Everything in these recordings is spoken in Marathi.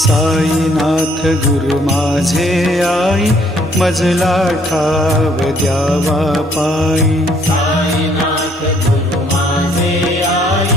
साईनाथ गुरु माझे आई, मजला ठाव द्यावा पायी। साईनाथ गुरु माझे आई,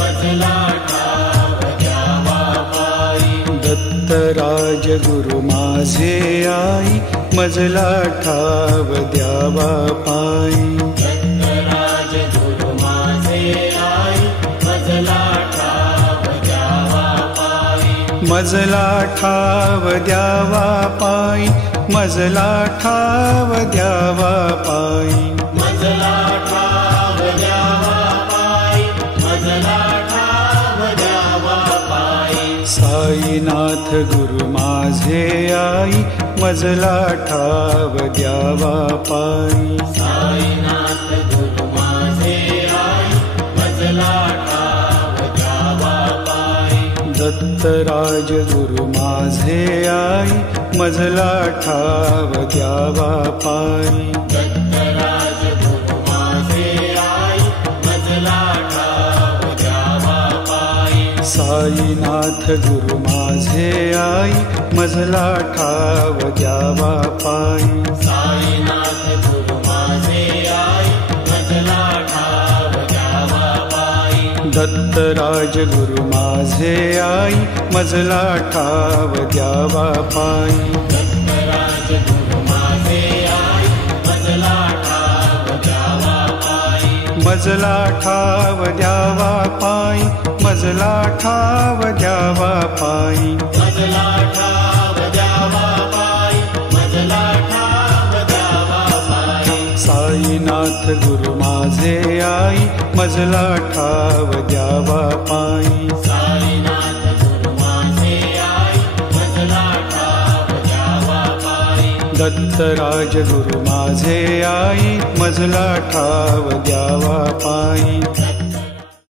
मजला ठाव द्यावा पायी। दत्तराज गुरु माझे आई, मजला ठाव द्यावा पायी। दत्तराज गुरु माझे आई, मजला ठाव द्यावा पायी। मजला ठाव द्यावा पायी, मजला ठाव द्यावा पायी। मजला ठाव द्यावा पायी, मजला ठाव द्यावा पायी। साईनाथ गुरु माझे आई, मजला ठाव द्यावा पायी। साईनाथ गुरु माझे आई, मजला ठाव द्यावा पायी। दत्तराज गुरु माझे आई, मजला ठाव द्यावा पायी। दत्तराज गुरु माझे आई, मजला ठाव द्यावा पायी। साईनाथ गुरु माझे आई, मजला ठाव द्यावा पायी। साईनाथ गुरु माझे आई, मजला ठाव द्यावा पायी। दत्तराज गुरु माझे आई, मजला ठाव द्यावा पायी। दत्तराज गुरु माझे आई, मजला ठाव द्यावा पायी। मजला ठाव द्यावा पायी, मजला ठाव द्यावा पायी। मजला ठाव द्यावा पायी, मजला ठाव द्यावा पायी। साईनाथ गुरु माझे आई, मजला ठाव द्यावा पायी। साईनाथ गुरु माझे आई, मजला ठाव द्यावा पायी। दत्तराज गुरु माझे आई, मजला ठाव द्यावा पायी।